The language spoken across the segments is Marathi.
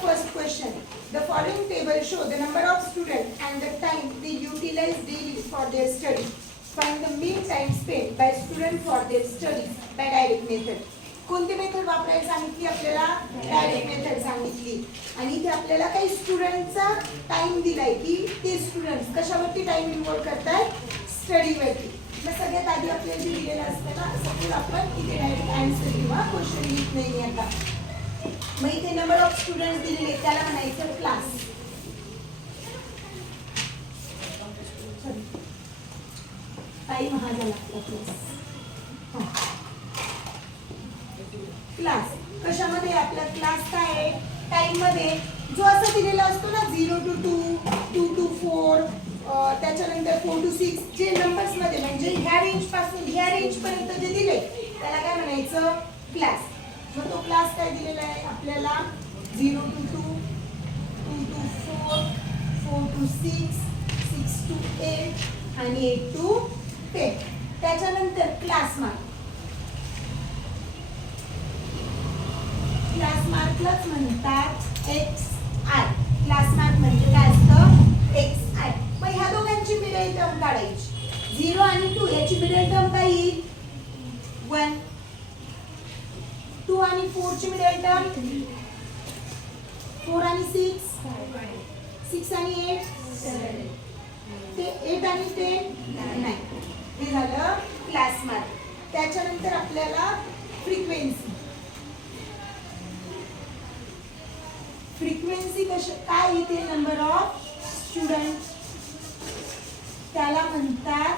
first question. The following table show the number of students and the time they utilize daily for their study. Find the mean time spent by student for their studies by direct method. कोणती मेथड वापरायला सांगितली आपल्याला? डायरेक्ट मेथड सांगितली. आणि इथे आपल्याला काही स्टुडंटचा टाइम दिलाय की ते स्टुडंट्स कशावरती टाइम इन्व्हॉल्व करतात? स्टडीवरती. मग सगळ्यात आधी आपल्याला जे दिलेलं असतं ना, सपोज आपण इथे डायरेक्ट आन्सर किंवा क्वेश्चन लिहित नाही आता. मग इथे नंबर ऑफ स्टुडंट्स दिलेले त्याला म्हणायचं क्लास. टाइम हा झाला क्लास. कशामध्ये आपला क्लास काय आहे? टाइम मध्ये जो असं दिलेला असतो ना 0 to 2, 2 to 4, त्याच्यानंतर 4 to 6 जे नंबर्स मध्ये म्हणजे ह्या रेंज पासून ह्या रेंज पर्यंत जे दिले त्याला काय म्हणायचं? क्लास. मग तो क्लास काय दिलेला आहे आपल्याला? 0 to 2, 2 to 4, 4 to 6, 6 to 8 आणि 8 to 10. त्याच्यानंतर क्लास मार्क. क्लास मार्कलाच म्हणतात एक्स आय. क्लास मार्क म्हणजे काय असतं? X I. मग ह्या दोघांची मिडल टर्म काढायची. 0 आणि 2 याची मिडल टर्म काय येईल? 1. 2 आणि 4 ची मिडल टर्म 4 आणि 6, 6 आणि 8, 7. ते 8 आणि 10, 9. हे झालं क्लास मार्क. त्याच्यानंतर आपल्याला फ्रिक्वेन्सी. फ्रिक्वेन्सी काय येते? Number of student. त्याला म्हणतात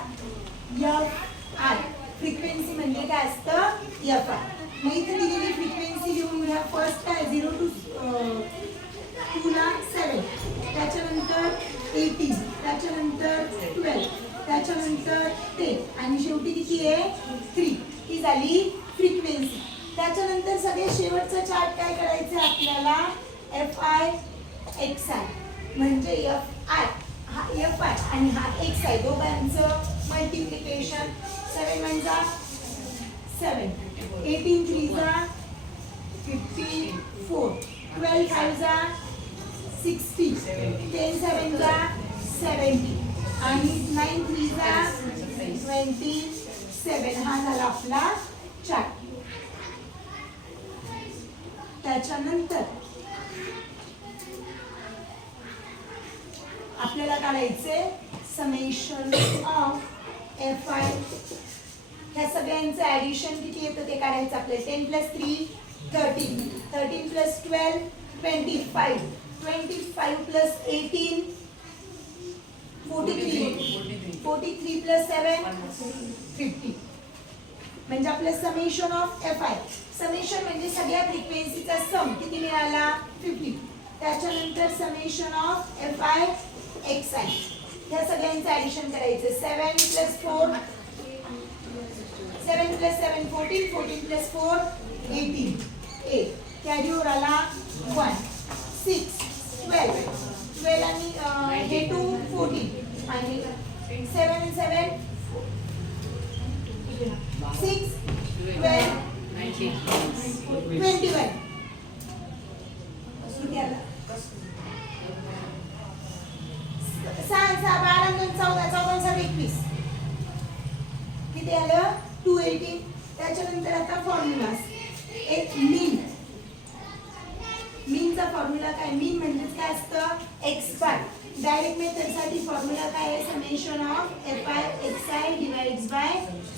एफ आय. फ्रिक्वेन्सी म्हणजे काय असतं? F I. मग इथे दिलेली फ्रिक्वेन्सी लिहून घ्या. फर्स्ट काय 0 to 2 ला 7, त्याच्यानंतर 18, त्याच्यानंतर 12, त्याच्यानंतर 10 आणि शेवटी किती आहे? 3. ही झाली फ्रिक्वेन्सी. त्याच्यानंतर सगळे शेवटचा चार्ट काय करायचं आपल्याला? F i x I. म्हणजे एफ आय हा एफ आय आणि हा एक्स आय दोघांचं मल्टिप्लिकेशन. 7 म्हणजे 7, 18 3 जा 54, 12 5 जा 60, 10 7 जा 70 आणि 9 3 जा 27. हा झाला आपला चार्ट. त्याच्यानंतर आपल्याला काढायचे समेशन ऑफ एफ आय. ह्या सगळ्यांचं ऍडिशन किती येतं ते काढायचं आपल्याला. 10 + 3 13, 13 + 12 25, 25 + 18 43, 43 + 7 50. म्हणजे आपलं summation of f i. Summation म्हणजे सगळ्या फ्रिक्वेन्सीचा सम किती मिळाला? 50. त्याच्यानंतर summation of f i x I. ह्या सगळ्यांचं ऍडिशन करायचं. 7 + 4, 7 + 7 14, 14 + 4 18, 8. कॅरी ओव्हर आला 1, 6 12, 12 आणि हे 2 14 आणि 7 आणि 7 6 12 21. सहा 12 14 14 21 किती आलं? 218. त्याच्यानंतर आता फॉर्म्युलास. एक मीन. मीनचा फॉर्म्युला काय? मीन म्हणजे काय असतं? X by. डायरेक्ट मेथड साठी फॉर्म्युला काय आहे? Summation of f i x i divides by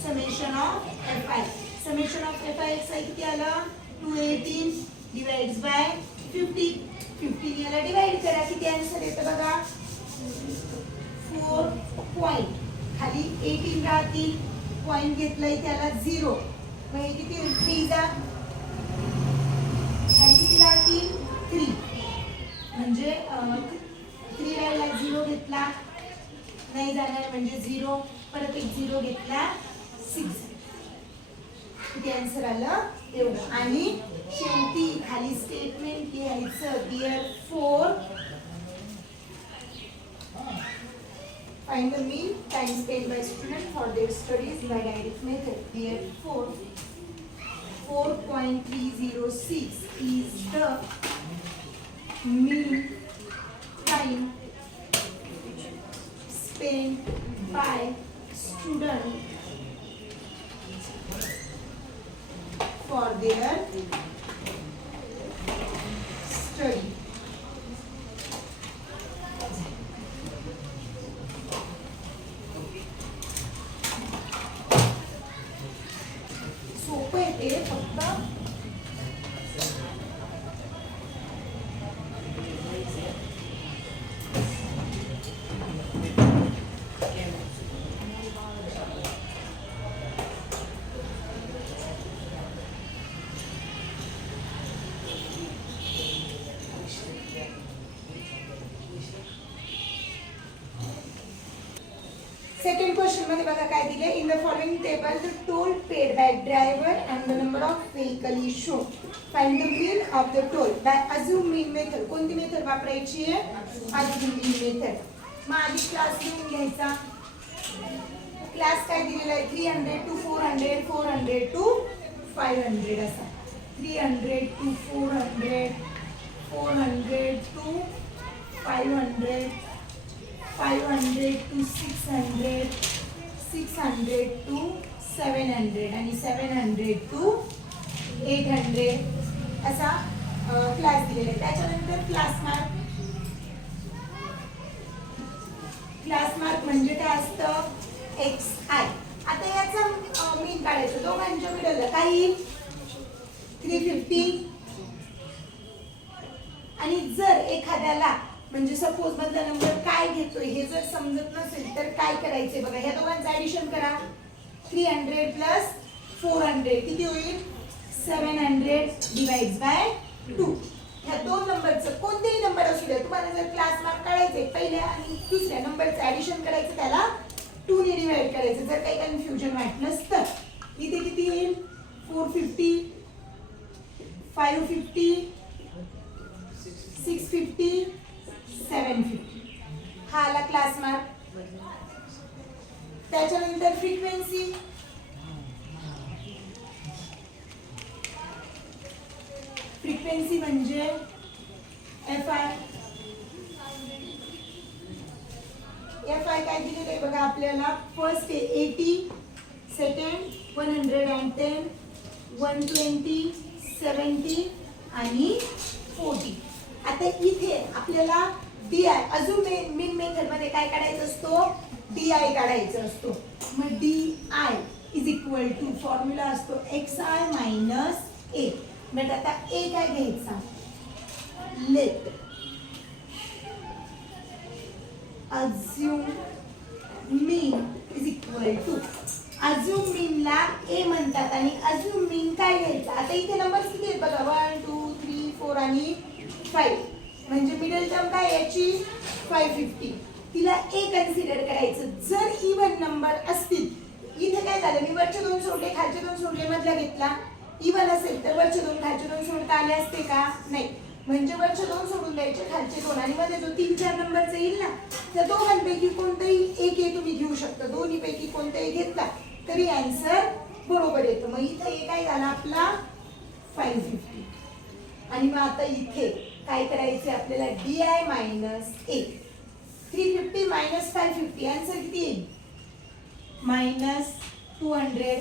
summation of f i. Summation of f i x i किती आलं? 218 डिवाइड्स बाय 50. 50 याला डिवाइड करा. किती आन्सर येतं बघा? 4 पॉइंट. खाली 18 राहतील. पॉइंट घेतलंय त्याला 0. मग हे किती होईल? 3 जा खाली किती राहतील? 3. म्हणजे 3 राहिला 0 घेतला नाही जाणार म्हणजे 0. परत एक 0 घेतला 6. किती आन्सर आलं? एवढं. आणि शेवटी खाली स्टेटमेंट लिहायचं. Therefore find the mean time spent by student for their studies by direct method. Therefore 4.306 is the mean time spent by student for their study. सोपं आहे ते फक्त सेकंड क्वेश्चन मध्ये बघा काय दिले in the following table the toll paid by driver and the number of vehicle is shown find the mean of the toll by assume mean method. कोणती मेथड वापरायची आहे? Assume mean method. मग आधी क्लास लिहून घ्यायचा. क्लास काय दिलेला आहे 300 टू 400 400 टू 500 असा 300 टू 400 400 टू 500 500 to 600 600 to 700 आणि 700 to 800 असा क्लास दिलेला आहे. त्याच्यानंतर क्लास मार्क म्हणजे काय असतं XI. आता याचा मीन काढायचं दोघांच्या मिडलला काही 350 आणि जर एखाद्याला म्हणजे सपोज मधला नंबर काय घेतोय हे जर समजत नसेल तर काय करायचंय बघा ह्या दोघांचं ऍडिशन करा 300 प्लस 400 किती होईल 700 डिवाइड्स बाय 2. ह्या दोन नंबरचं कोणतेही नंबर असू द्या तुम्हाला जर क्लास मार्क काढायचे पहिल्या आणि दुसऱ्या नंबरचं ऍडिशन करायचं त्याला 2 ने डिवाइड करायचं जर काही कन्फ्युजन वाटलं तर. इथे किती येईल 450 550 650 750 हा आला क्लास मार्क. त्याच्यानंतर फ्रिक्वेन्सी म्हणजे FI काय दिलेलं आहे बघा आपल्याला फर्स्ट आहे 80 सेकंड 110 120 70 आणि 40. आता इथे आपल्याला DI अजून मीन मेथड मध्ये काय काढायचं असतो DI काढायचं असतो. मग DI is equal to formula असतो XI मायनस A. बट आता A काय घ्यायचा let assume mean is equal to assume मीनला A म्हणतात आणि अज्युम मीन काय घ्यायचा. आता इथे नंबर किती आहेत बघा 1 2 3 4 आणि 5 म्हणजे मिडल टर्म काय याची 550 तिला A कन्सिडर करायचं. जर इव्हन नंबर असतील इथे काय झालं मी वरचे दोन सोडले खालचे दोन सोडले मधला घेतला इव्हन असेल तर वरचे दोन खालचे दोन सोडता आले असते का नाही. म्हणजे वरचे दोन सोडून द्यायचे खालचे दोन आणि मध्ये जो 3-4 नंबरचा येईल ना त्या दोघांपैकी कोणताही एक तुम्ही घेऊ शकता. दोन्हीपैकी कोणताही घेतला तरी आन्सर बरोबर येतं. मग इथे काय झाला आपला 550 आणि मग आता इथे काय करायचं आपल्याला DI minus A 350 minus 550 answer किती येईल -200.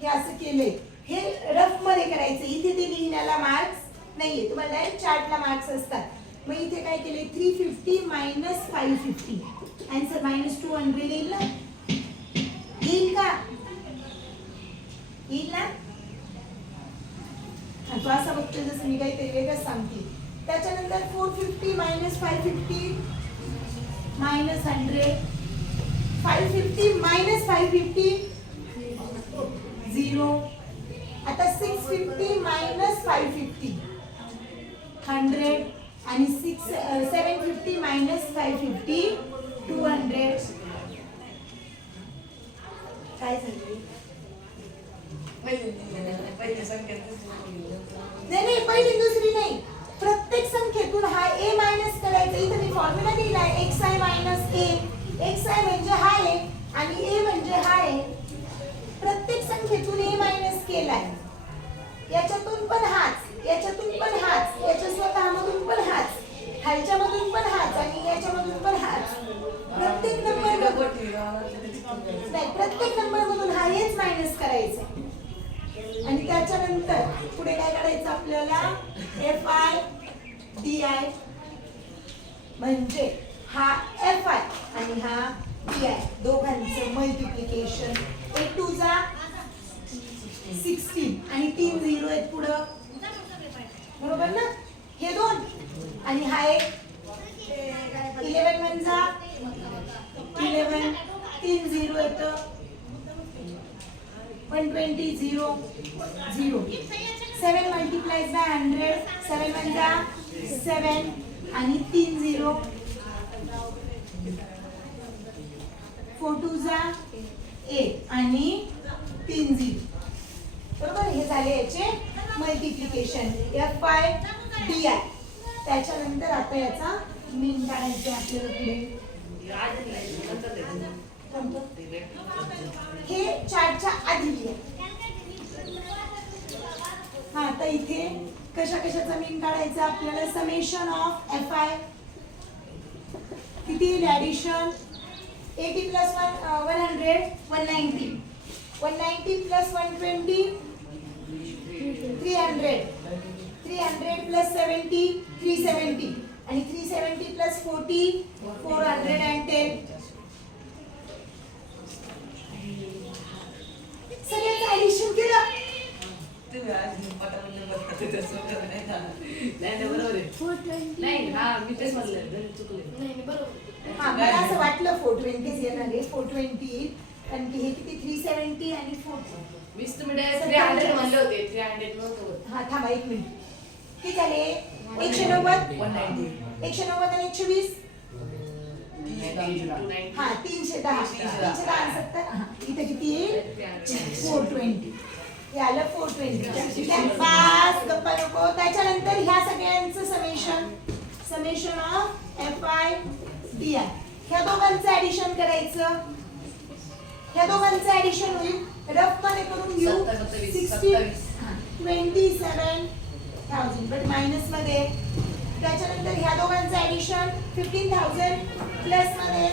हे असं केलंय हे रफ मध्ये करायचं. इथे ते लिहिण्याला मार्क्स नाहीये तुम्हाला डायरेक्ट चार्टला मार्क्स असतात. मग इथे काय केले 350 मायनस 550 आन्सर -200 येईल ना. येईल का येईल ना. तो असा बघतो जसं मी काहीतरी वेगळंच सांगते. त्याच्यानंतर 450 मायनस 550 मायनस 100 550 मायनस 550 0. आता 650 मायनस 550 100 आणि 750 मायनस 550 200. काय झालं नाही पहिली दुसरी नाही प्रत्येक संख्येतून हा A मायनस करायचा. इथे मी फॉर्म्युला दिलाय XI मायनस A. XI म्हणजे हा आहे आणि A म्हणजे हा आहे. प्रत्येक संख्येतून A मायनस केलाय. याच्यातून पण हाच याच्यातून पण हाच याच्या स्वतःमधून पण हाच FI म्हणजे हा FI आणि हा DI दोघांचं मल्टिप्लिकेशन. 8 2 जा 16 आणि 3 0 आहेत पुढं, बरोबर ना. हे दोन आणि हा एक 11 1 जा 11 3 0 येतं 120 0 0. 7 multiplies by 100 7 1 जा 7 आणि 3 0 4 2 जा 8 आणि 3 0. बरोबर. हे झाले याचे मल्टिप्लिकेशन FI DI. त्याच्यानंतर आता याचा मीन काढायचा आपल्याला पुढे. हे चार्टच्या आधी लिहा. हा आता इथे कशा कशाचा मीन काढायचा आपल्याला. समेशन ऑफ FI किती येईल ऍडिशन 80 प्लस 100 190 190 प्लस 120 300 300 प्लस 70 370 आणि 370 प्लस 40 410. सगळ्यांचं ऍडिशन केलं. मला असं वाटलं 420 येणार आहे 420 कारण की हे किती 370 आणि 20 300 म्हणले होते 300 नव्हतं. हा थांबा एक मिनिट. किती झाले 190 190 आणि 120 हा 310 310 इथे किती येईल 420. हे आलं 420. पास गप्पा नको. त्याच्यानंतर ह्या सगळ्यांचं समेशन ऑफ FI DI. ह्या दोघांचं ऍडिशन करायचं. ह्या दोघांचं ऍडिशन होईल रफ मध्ये करून घेऊ 27,000 बट मायनस मध्ये. त्याच्यानंतर ह्या दोघांचं ऍडिशन 15,000 प्लस मध्ये.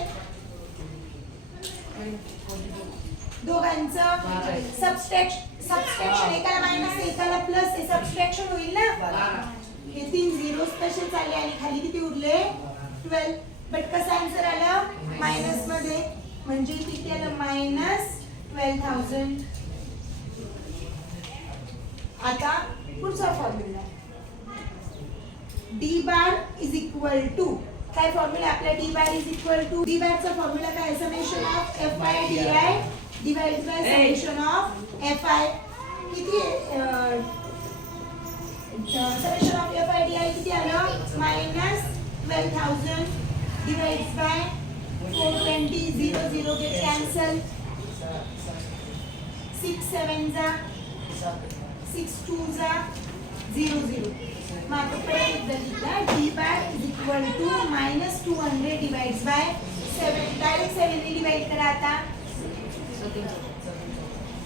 दोघांचं सबस्ट्रॅक्शन एकाला मायनस एकाला प्लस हे सबस्ट्रॅक्शन होईल ना. हे 3 झिरो स्पेशल आले आणि खाली किती उरले 12. बट कसं आन्सर आलं मायनस मध्ये म्हणजे किती आलं -12,000. आता पुढचा formula D bar is equal to काय फॉर्म्युला आपला D bar is equal to D बारचा फॉर्म्युला काय summation of FI DI divide by summation of FI किती समेशन ऑफ FI DI किती आलं -12,000 डिवाइड्स बाय 420 0 0 get cancel 6 7 जा 6 2 जा 0 0. मग आता परत एकदा लिहिला D bar is equal to -200 divides by 7 direct 7 ने डिवाइड करा. आता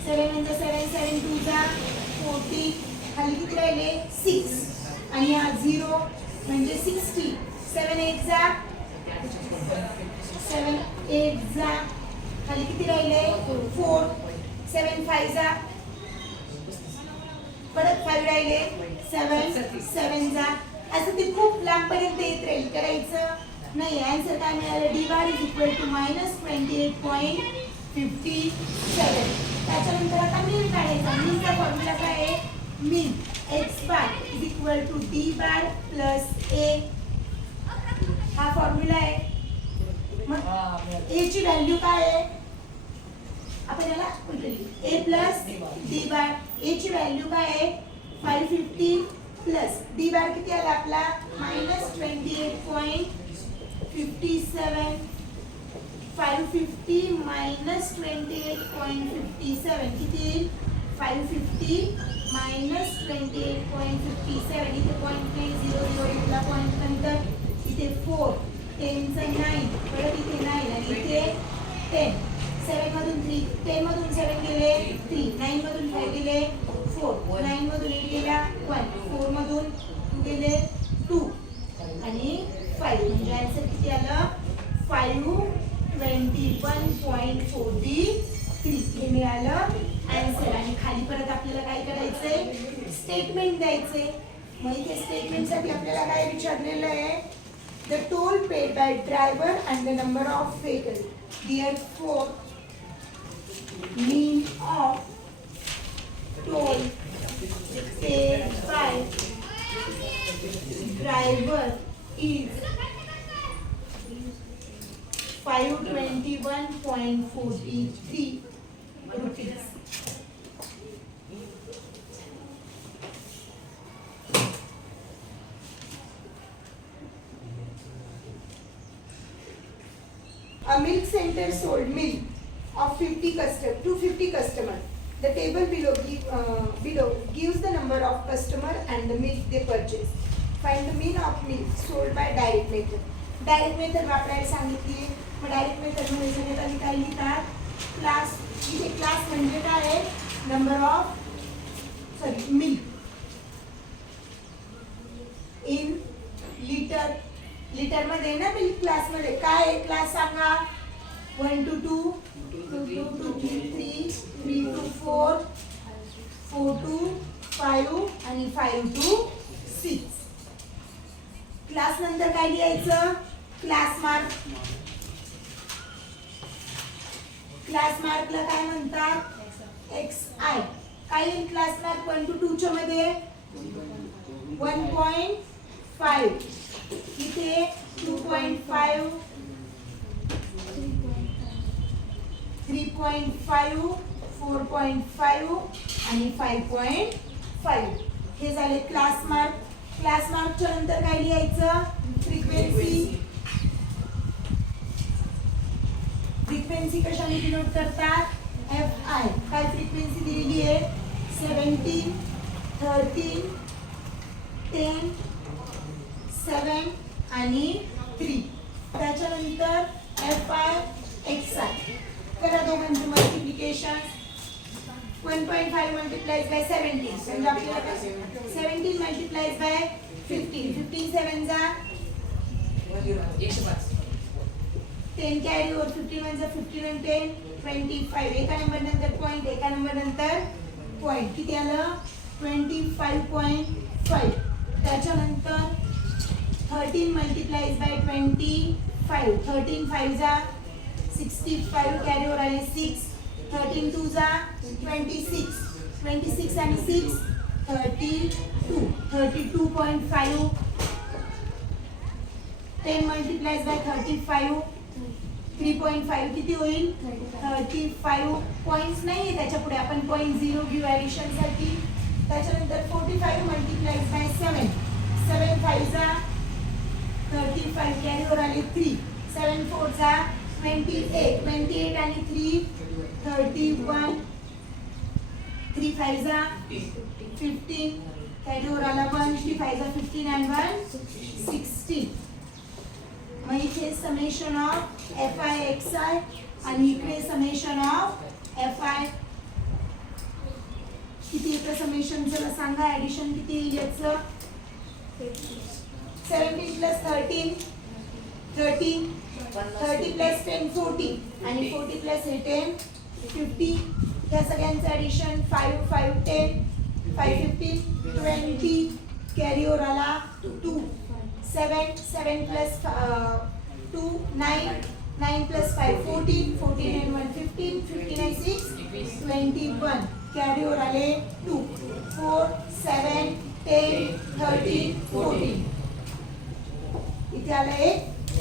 7 म्हणजे 7 7 2 जा 40 खाली किती राहिले 6 आणि हा 0 म्हणजे 60 7 8 जा 7 8 जा खाली किती राहिले 4 7 5 जा परत 5 राहिले 7 7 जा. असं ते खूप लांब पर्यंत येत राहील. करायचं नाही. आन्सर काय मिळालं D bar is equal to -28.57. त्याच्यानंतर आता मीन काढायचा. मीनचा फॉर्म्युला काय आहे mean x bar is equal to D bar plus A. हा फॉर्म्युला आहे. मग A ची व्हॅल्यू काय आहे आपण याला A plus D bar. A ची व्हॅल्यू काय आहे 550 प्लस D बार किती आला आपला -28.57. 550 minus 28.57 किती 550 minus 28.57 इथे पॉइंट नाही 0 0 इथला पॉइंट नंतर इथे 4 10 चा 9 परत इथे 9 आणि इथे 10 7 मधून 3 10 मधून 7 गेले 3 9 मधून 5 गेले 4 9 मधून 8 गेला 1 4 मधून 2 गेले 2 आणि 5 म्हणजे आन्सर किती आलं 521.43 हे मिळालं आन्सर. आणि खाली परत आपल्याला काय करायचंय स्टेटमेंट द्यायचंय. मग इथे स्टेटमेंटसाठी आपल्याला काय विचारलेलं आहे, the toll paid by driver and the number of vehicle, therefore mean of toll paid by driver is 521.43 rupees. A milk center sold milk of 250 customers. The table below gives the number of customer and the milk they purchase. Find the mean of milk sold by direct method. Direct method वापरायला सांगितली. मग डायरेक्ट मेथड मध्ये आम्ही काय लिहितात, क्लास. इथे क्लास म्हणजे काय आहे, number of milk in litre. Litre मध्ये ना मिल्क क्लास मध्ये काय आहे, क्लास सांगा. 1 to 2, 2 to 3, 3 to 4, 4 to 5 आणि 5 to 6. क्लास नंतर काय लिहायचं, क्लास मार्क. क्लास मार्कला काय म्हणतात, XI. काय येईल क्लास मार्क 1 to 2 च्या मध्ये 1.5, इथे 2.5, 3.5, 4.5 आणि 5.5. हे झाले क्लास मार्क. क्लास मार्कच्या नंतर काय लिहायचं, फ्रिक्वेन्सी. फ्रिक्वेन्सी कशाने डिनोट करतात, FI. काय फ्रिक्वेन्सी दिलेली आहे, 17, 13, 10, 7 आणि 3. त्याच्यानंतर FI XI. करा दोघांचं मल्टिप्लिकेशन. 1.5 multiplied by 17. म्हणजे आपल्याला 17 multiplied by 15. 15 7 जा 10 कॅरी ओव्हर. 15 1 जा 15 आणि 10 25. एका नंबर नंतर पॉइंट, एका नंबर नंतर पॉइंट. किती आलं, 25.5. त्याच्यानंतर 13 multiplied by 25. 13 5 जा 65 कॅरी ओव्हर आले 6. 13 2 जा 26. 26 आणि 6 32. 32.5. 10 multiplied by 35. 3.5 किती होईल, 35. पॉइंट्स नाही त्याच्या पुढे, आपण 0.0 घेऊ ऍडिशन साठी. त्याच्यानंतर 45 multiplied by 7. 7 5 जा 35 कॅरी ओव्हर आले 3. 7 4 जा 28. 28 आणि 3 31. 3 5 जा 15 कॅरी ओव्हर आला 1. 3 5 जा 15 and 1 16. मग इथे समेशन ऑफ FI XI आणि इकडे समेशन ऑफ FI. किती येतं समेशन, चला सांगा. ऍडिशन किती येईल याचं, 17 plus 13 30. 30 plus 10 40 आणि 40 plus 10 50. या सगळ्यांचं ऍडिशन 5 5 10 5 15 20. कॅरी ओव्हर आला 2. 7 7 plus 2 9. 9 plus 5 14. 14 and 1 15. 15 and 6 21. Carry over आले 2. 4 7 10 13 14. इथे आलं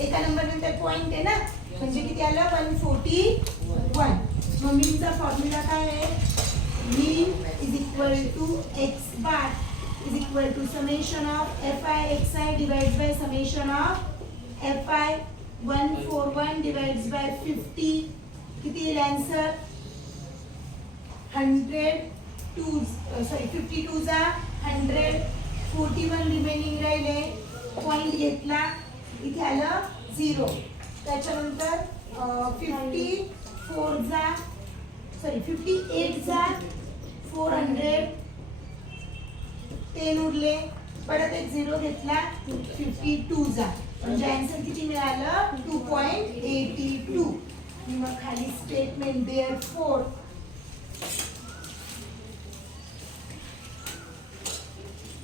एका नंबर नंतर पॉइंट आहे ना, म्हणजे किती आलं 141. मग मीनचा फॉर्म्युला काय आहे, mean is equal to x bar is equal to summation of FI XI divided by summation of FI 141 divided by 50. किती येईल आन्सर, 52 जा 100. 41 रिमेनिंग राहिले. पॉइंट घेतला, इथे आलं 0. त्याच्यानंतर 58 जा 400. 10 उरले, परत एक 0 घेतला, 52 जा. म्हणजे आन्सर किती मिळालं, 2.82. मग खाली statement therefore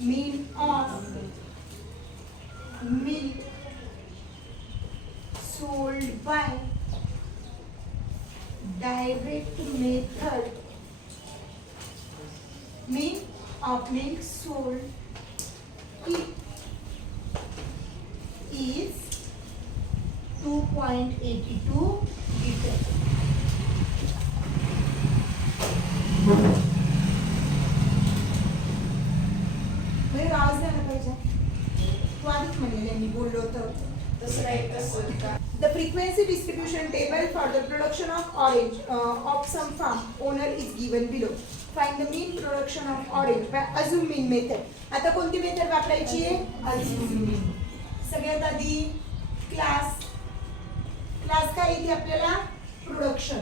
mean of milk sold by direct method, mean of milk sold is 2.82 liter. म्हणजे आवाज नाही आला पाहिजे. तू आधीच म्हणलेलं मी बोललो होतं. तसं नाही तसं का The frequency distribution table for the production of orange of some farm owner is given below. Find the mean production of orange by assume mean method. आता कोणती मेथड वापरायची आहे? assume mean. सगळ्यात आधी क्लास काय इथे आपल्याला प्रोडक्शन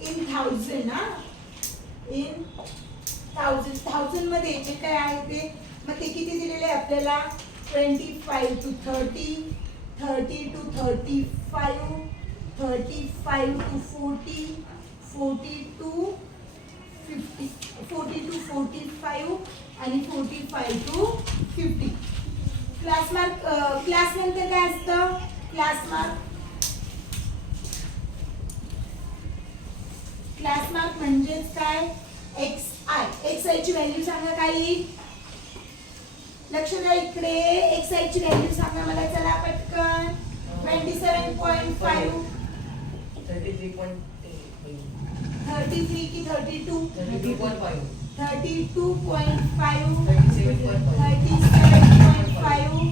इन 1000 ना, इन 1000 मध्ये जे काय आहे ते, मग ते किती दिलेले आहे आपल्याला? 25 to 30, 30 to 35, 35 to 40, 40 to 50, 40 to 45 आणि 45 to 50. क्लास नंतर काय असतं? क्लास मार्क म्हणजेच काय? XI ची व्हॅल्यू सांगा काय येईल? लक्ष द्या इकडे, XI ची व्हॅल्यू सांगा मला, चला पटकन. 27.5, 33 की 32? 32.5, 32.5, 37.5,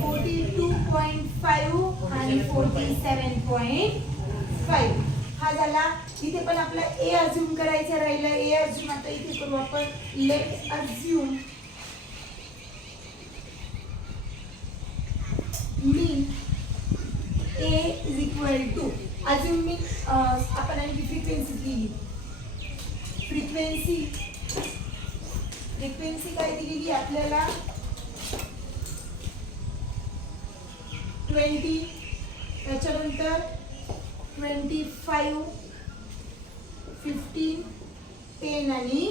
42.5 आणि 47.5. हा झाला. इथे पण आपला ए अज्यूम करायचं राहिलं. ए अज्यूम आता इथे करू आपण. Let assume mean A is equal to, assume mean आपण आणि फ्रिक्वेन्सी लिहिली. फ्रिक्वेन्सी काय दिलेली आपल्याला? 20, त्याच्यानंतर 25, 15, 10 आणि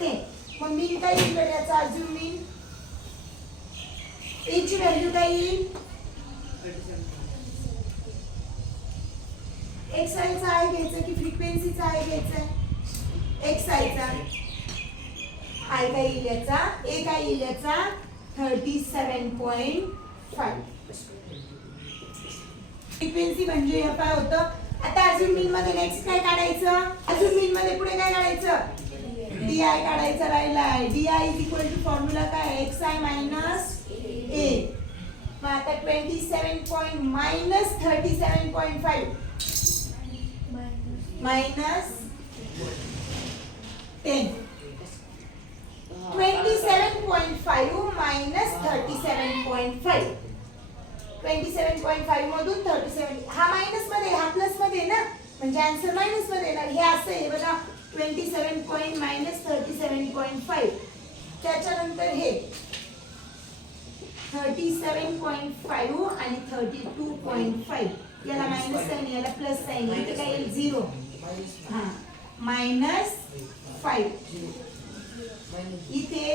10. मग मीन काय येईल याचा? अजून मीन ए ची व्हॅल्यू काय येईल? XI चा आहे घ्यायचं की फ्रिक्वेन्सीचा आहे घ्यायचा? XI चा. आय काय येईल याचा? ए काय येईल याचा? 37.5. फ्रिक्वेन्सी म्हणजे हे काय होतं? आता अजून मीन मध्ये नेक्स्ट काय काढायचं? अजून मीन मध्ये पुढे काय काढायचं? DI काढायचं राहिलाय. DI is equal to formula काय? XI minus A. मग आता 27 मायनस 37.5 मायनस 10. 27.5 मायनस 37.5. 27.5 मधून 37, हा मायनस मध्ये, हा प्लस मध्ये ना, म्हणजे आन्सर मायनस मध्ये ना. हे असं आहे बघा, 27 मायनस 37.5. त्याच्यानंतर हे 37.5 आणि 32.5. याला मायनस साइन, याला प्लस साइन, इथे काय येईल? 0. हा, मायनस 5. इथे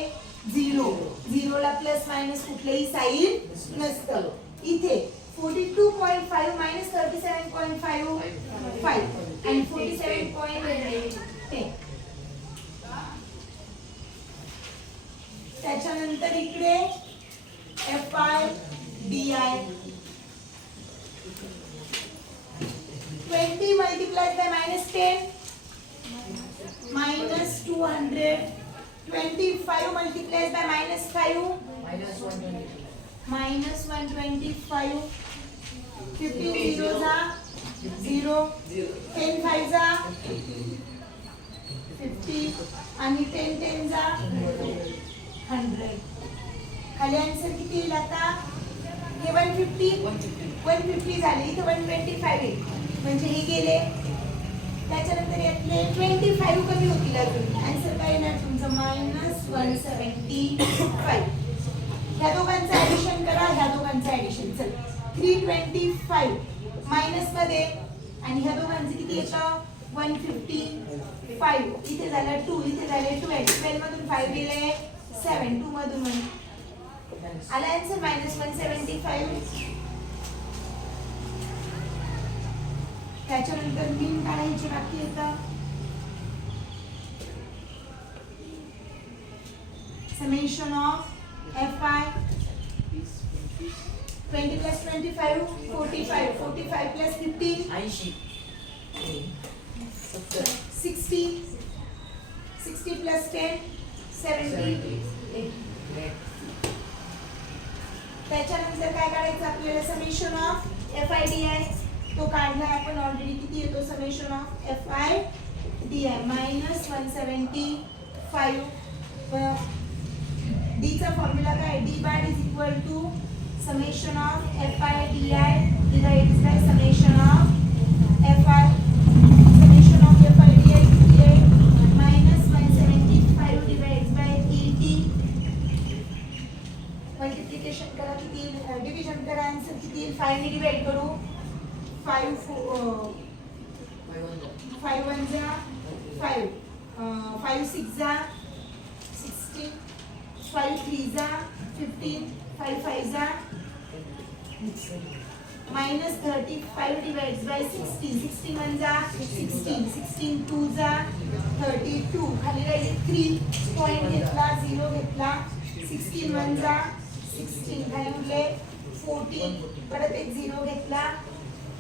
0. 0 ला प्लस मायनस कुठलेही साइन नसतं. इथे 42.5 मायनस 37.5 5 आणि 47.10. त्याच्यानंतर इकडे FI DI 20 multiplied by minus 10 minus 200. 25 multiplied by minus 5 minus 125. 15 zeros are 0. 10 5s are 50 आणि 10 10s are 100. खाली आन्सर किती येईल आता? हे 150 झाले. इथे 125 येईल, म्हणजे हे गेले. त्याच्यानंतर यातले 25 कमी होतील अजून. आन्सर काय येणार तुमचं? मायनस 175. ह्या दोघांचं ऍडिशन करा, ह्या दोघांचं ऍडिशन. चल, 325 मायनस मध्ये आणि ह्या दोघांचं किती येतं? 155 इथे झालं 2 इथे झाले 12 12 मधून 5 गेले 7 2 मधून 1 आला आन्सर -175 त्याच्यानंतर मीन काढायची बाकी होतं summation of fi 20 plus 25 45 45 plus 15 80. 60 60 plus 10 70 त्याच्यानंतर काय काढायचं आपल्याला समेशन ऑफ FIDI तो काढला आपण ऑलरेडी किती येतो समेशन ऑफ FIDI -175 D चा फॉर्म्युला काय D bar is equal to summation of FIDI divided by summation of FI summation of FIDI किती आहे -175 डिवाइडेड बाय 80 मल्टिप्लिकेशन करा किती डिव्हिजन करा आन्सर किती 5 ने डिवाइड करू 5 1 जा 5 5 6 जा 16 5 3 जा 15 5 5 जा -35 divided by 16 16 1 जा 16 16 2 जा 32 खाली राहिले 3 पॉइंट घेतला 0 घेतला 16 1 जा 16 खाली उरले 14 परत एक 0 घेतला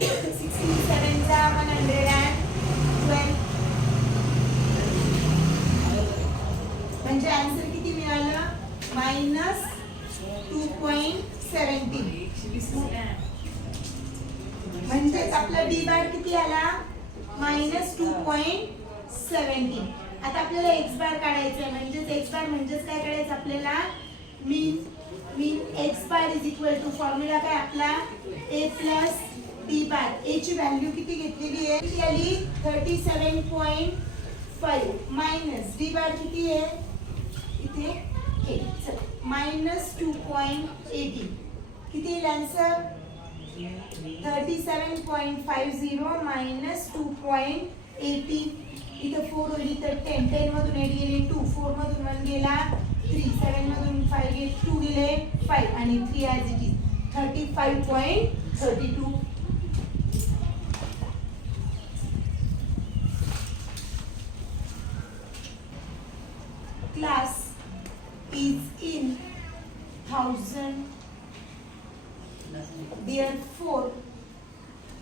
16 7 जा 112 म्हणजे आन्सर किती मिळालं -2.17 म्हणजेच आपला डी बार किती आला -2.17 आता आपल्याला एक्स बार काढायचं आहे म्हणजेच एक्स बार म्हणजेच काय काढायचं आपल्याला mean X bar is equal to formula काय आपला a plus D bar a ची व्हॅल्यू किती घेतलेली आहे किती आली 37.5 मायनस डी बार किती आहे इथे -2.80 किती येईल आन्सर 37.50 -2.80 इथे 4 होईल तर 10 10 मधून 8 गेले 2 4 मधून 1 गेला 3 7 मधून 5 गेले 2 गेले 5 आणि 3 as it is 35.32 class is in 1000 therefore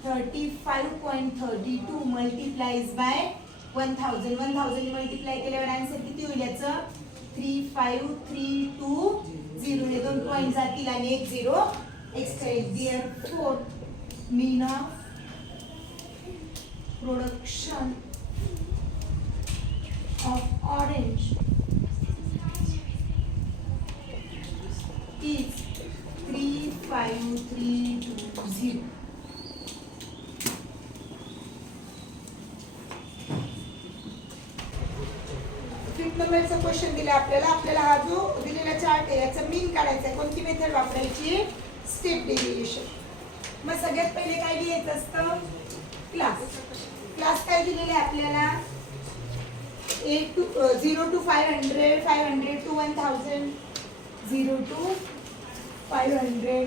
35.32 multiplies by 1000 1000 ने मल्टिप्लाय केल्यावर आन्सर किती होईल याचं 35320 हे दोन पॉइंट जातील आणि एक 0 एक्स्ट्रा येईल therefore mean of production of orange is 35320 fifth नंबरचा क्वेश्चन दिला आपल्याला हा जो दिलेला चार्ट आहे याचा मीन काढायचा आहे कोणती मेथड वापरायची स्टेप डेरिव्हेशन मग सगळ्यात पहिले काय लिहायचं असतं क्लास काय दिलेले आहे आपल्याला 0 to 500 500 to 1000 0 to 500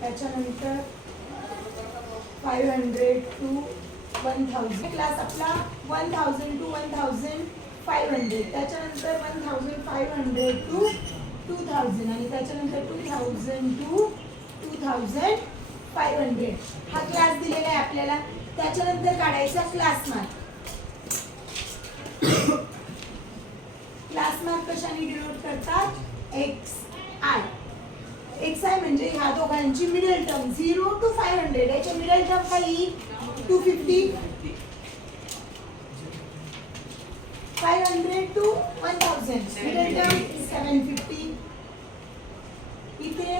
त्याच्यानंतर 500 to 1000 क्लास आपला 1000 to 1500 त्याच्यानंतर 1500 to 2000 आणि त्याच्यानंतर 2000 to 2500 हा क्लास दिलेला आहे आपल्याला त्याच्यानंतर काढायचा क्लास मार्क क्लास मार्क कशाने डिनोट करतात XI म्हणजे ह्या दोघांची मिडल टर्म 0 to 500 याच्या मिडल टर्म काय येईल 250 500 to 1000 मिडल टर्म 750 इथे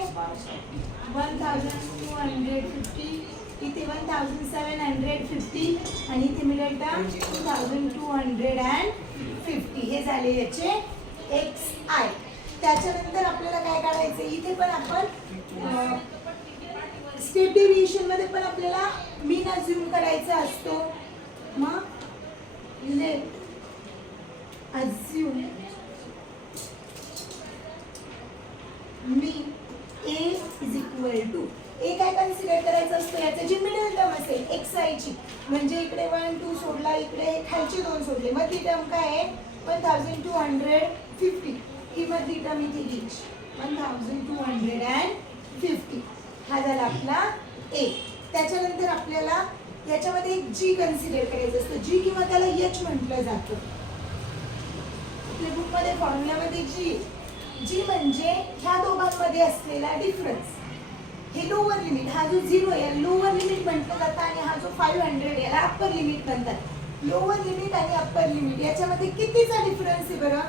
1250 इथे 1750 आणि इथे मिडल टर्म 2250 हे झाले याचे XI त्याच्यानंतर आपल्याला काय काढायचं इथे पण आपण स्टेप डेरिव्हेशन मध्ये पण आपल्याला मीन अज्युम करायचा असतो मग let assume me a is equal to a काय कन्सिडर करायचं असतं याचं जी मिडल टर्म असेल xi ची म्हणजे इकडे 1 2 सोडला इकडे खालचे 2 सोडले मधली टर्म काय आहे 1250 ही मधली टर्म इथे घ्यायची 1250 हा झाला आपला a त्याच्यानंतर आपल्याला याच्यामध्ये एक g कन्सिडर करायचं असतं g किंवा त्याला h म्हटलं जातं आपल्या बुकमध्ये फॉर्म्युलामध्ये g म्हणजे ह्या दोघांमध्ये असलेला डिफरन्स हे लोअर लिमिट हा जो 0 आहे लोअर लिमिट म्हटलं जातं आणि हा जो 500 याला अप्पर लिमिट म्हणतात लोअर लिमिट आणि अप्पर लिमिट याच्यामध्ये कितीचा डिफरन्स आहे बरं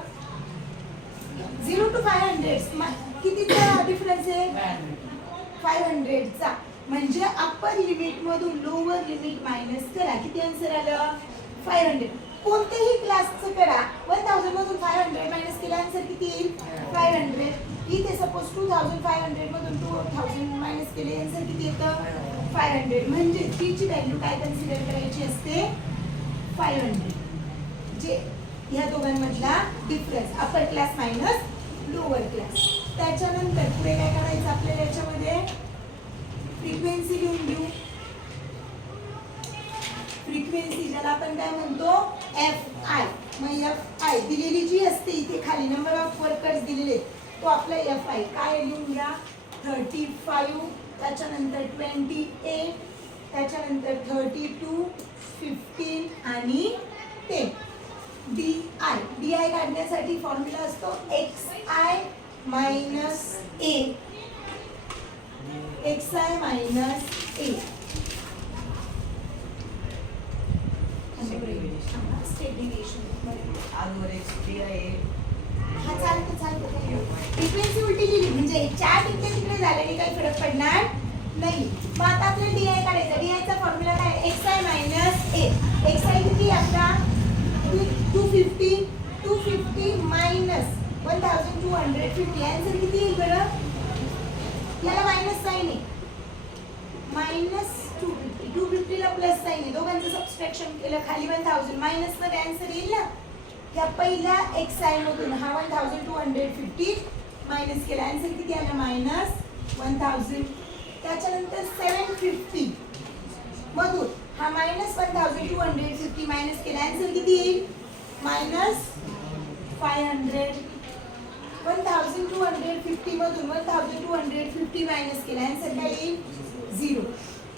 0 to 500 कितीचा डिफरन्स आहे 500 चा म्हणजे अप्पर लिमिट मधून लोअर लिमिट मायनस करा किती आन्सर आलं 500 कोणतेही क्लासचं करा 1000 मधून 500 मायनस केला आन्सर किती येईल 500 इथे सपोज 2500 मधून 2000 मायनस केले आन्सर किती येतं 500 म्हणजे g ची व्हॅल्यू काय कन्सिडर करायची असते 500 जे ह्या दोघांमधला difference upper class minus lower class त्याच्यानंतर पुढे काय करायचं आपल्याला याच्यामध्ये फ्रिक्वेन्सी लिहून घेऊ फ्रिक्वेन्सी ज्याला आपण काय म्हणतो fi मग fi दिलेली जी असते इथे खाली नंबर ऑफ वर्कर्स दिलेले तो आपला fi काय लिहून घ्या 35 त्याच्यानंतर 28 त्याच्यानंतर 32 15 आणि 10 di काढण्यासाठी फॉर्म्युला असतो xi minus a xi minus a state deviation आजवर एक स्त्री आहे हा चालतं फ्रिक्वेन्सी उलटी लिहिली म्हणजे चार इकडे तिकडे झाल्याने काही फरक पडणार नाही मग आता आपल्याला DI काढायचा DI चा फॉर्म्युला काय xi minus a xi किती आपला 250 minus 1250 आन्सर किती येईल बरं याला मायनस साइन आहे मायनस 250 ला प्लस साइन आहे दोघांचं सबट्रॅक्शन केलं खाली 1000 मायनस मध्ये आन्सर येईल ना या पहिला xi मधून हा 1250 मायनस केला आन्सर किती आला मायनस 1000 त्याच्यानंतर 750 मधून हा मायनस 1250 मायनस केला आन्सर किती येईल मायनस 500 1250 मधून 1250 मायनस केला आन्सर काय येईल 0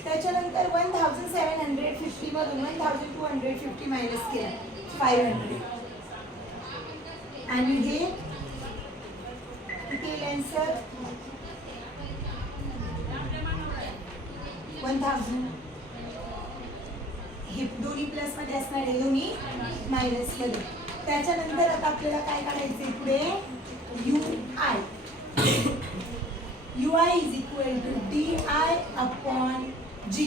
त्याच्यानंतर 1750 मधून 1250 मायनस केला 500 आणि हे किती येईल आन्सर 1000 हे दोन्ही प्लस मध्ये असणार आहे दोन्ही मायनस मध्ये त्याच्यानंतर आता आपल्याला काय काढायचे पुढे UI is equal to DI upon G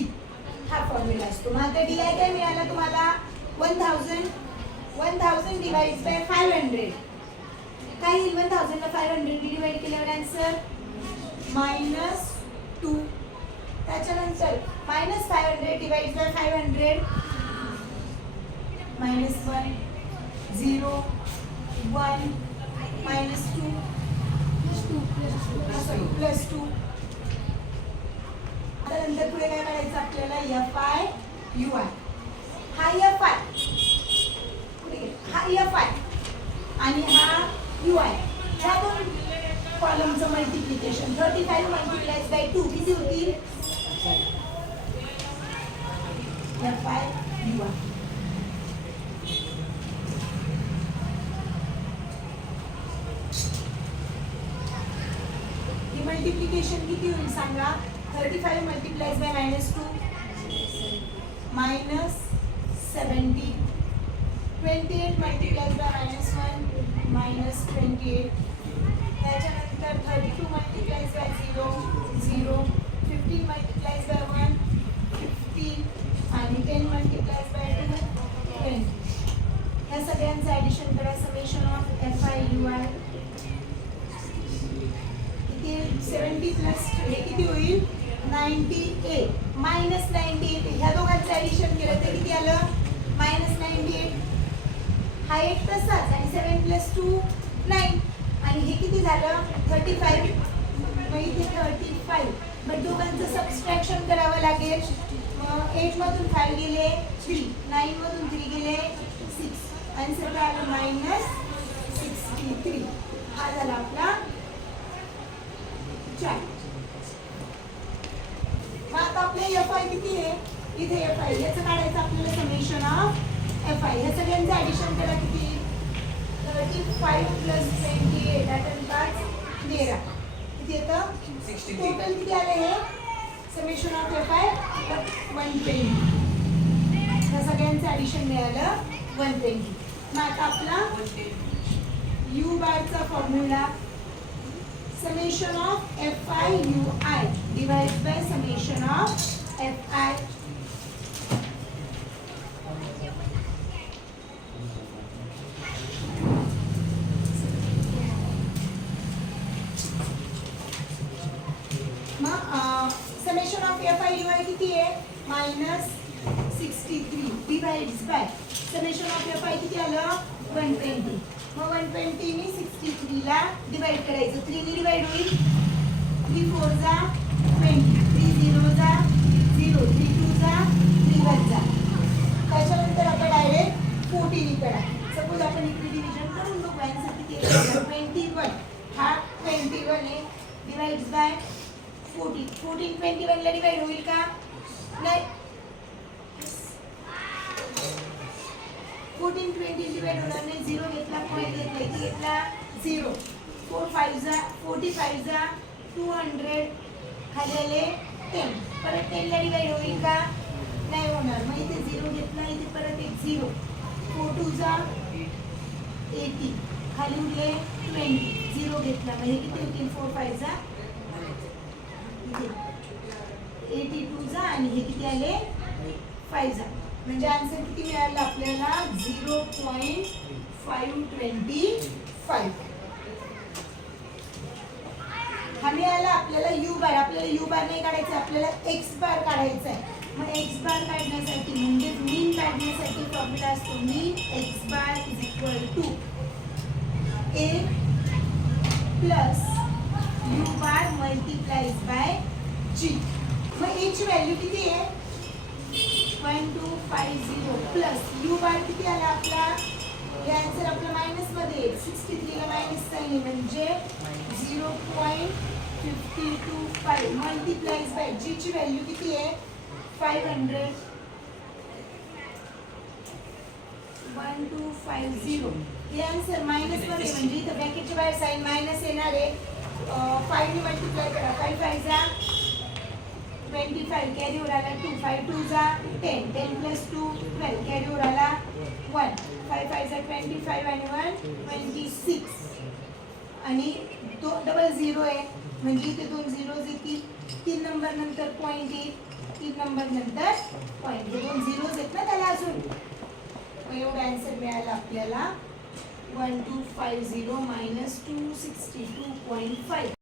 हा फॉर्म्युला असतो मग आता DI काय मिळाला तुम्हाला 1000 डिवाइड बाय 500 काय येईल 1000 ला 500 डिवाइड केल्यावर आन्सर -2 त्याच्यानंतर -500 डिवाइड बाय 500 -1 0 1 -2 +2 नंतर पुढे काय करायचं आपल्याला fi ui हा fi आणि हा ui ह्या दोन कॉलमचं मल्टिप्लिकेशन 35 मल्टिप्लाइज बाय 2 किती होतील fi ui मल्टिप्लिकेशन किती होईल सांगा 35 मल्टिप्लाइज बाय -2 -70 28 मल्टिप्लाइज बाय -1 -28 त्याच्यानंतर 32 मल्टिप्लाइज बाय 0 0 15 मल्टिप्लाइज बाय 1 15 आणि 10 मल्टिप्लाइज बाय 2 10 ह्या सगळ्यांचं ॲडिशन करा summation of fi ui 70 plus हे किती होईल 98 -98 ह्या दोघांचं ॲडिशन केलं तर किती आलं -98 हा एक तसाच आणि 7 + 2 9 आणि हे किती झालं 35 मग इथे 35 मग दोघांचं सबस्ट्रॅक्शन करावं लागेल मग 8 मधून 5 गेले 3 9 मधून 3 गेले 6 आन्सर काय आलं -63 हा झाला आपला चार्ट मग आता आपले FI किती आहे इथे FI याचं काढायचं आपल्याला समेशन ऑफ FI या सगळ्यांचं ऍडिशन करा किती 35 + 28 आठवण 5 13 किती येतं 63 टोटल किती आले हे समेशन ऑफ FI 120 या सगळ्यांचं ऍडिशन मिळालं 120 मग आता आपला U बारचा formula summation of FI UI divided by summation of FI मग summation of FI UI किती आहे -63 divides by summation of FI किती आलं 120 मग 120 नी 63 ला डिवाइड करायचं 3 नी डिवाइड होईल 3 4 जा 20 3 0 जा 0 3 2 जा 3 1 जा त्याच्यानंतर आपण डायरेक्ट 14 नी करा सपोज आपण इकडे डिव्हिजन करून बघू आन्सर किती येईल 21 हा 21 आहे डिवाइड्स बाय 14 14 21 ला डिवाइड होईल का नाही 14 20 डिवाइड होणार नाही 0 घेतला पॉईंट घेतला इथे घेतला 0 4 5 जा 45 जा 200 खाली आले 10 परत 10 ला डिवाइड होईल का नाही होणार मग इथे 0 घेतला इथे परत एक 0 4 2 जा 80 खाली उरले 20 0 घेतला मग हे किती होतील 4 5 जा इथे 82 जा आणि हे किती आले 5 जा म्हणजे आन्सर किती मिळाला आपल्याला 0.525 हा मिळाला आपल्याला U बार आपल्याला U बार नाही काढायचा आपल्याला X बार काढायचा आहे मग X बार काढण्यासाठी म्हणजे मीन काढण्यासाठी फॉर्म्युला असतो mean X bar = A plus U bar multiplies by G मग A ची व्हॅल्यू किती आहे 1250 प्लस U बार किती आला आपला हे आन्सर आपला मायनस मध्ये 63 ला मायनस साइन म्हणजे 0.525 मल्टिप्लाइज बाय G ची व्हॅल्यू किती आहे 500 1250 हे आन्सर मायनस मध्ये म्हणजे इथे ब्रॅकेटच्या बाहेर साइन मायनस येणार आहे 5 ने मल्टिप्लाय करा 5 5 जा 25 कॅरी ओवर आला 2 5 2 जा 10 10 + 2 12 कॅरी ओवर आला 1 5 5 जा 25 आणि 1 26 आणि तो डबल 0 आहे म्हणजे इथे 2 झिरोज येतील 3 नंबर नंतर पॉइंट येईल 3 नंबर नंतर पॉइंट हे 2 झिरोज आहेत ना त्याला अजून एवढा आन्सर मिळाला आपल्याला 1250 - 262.5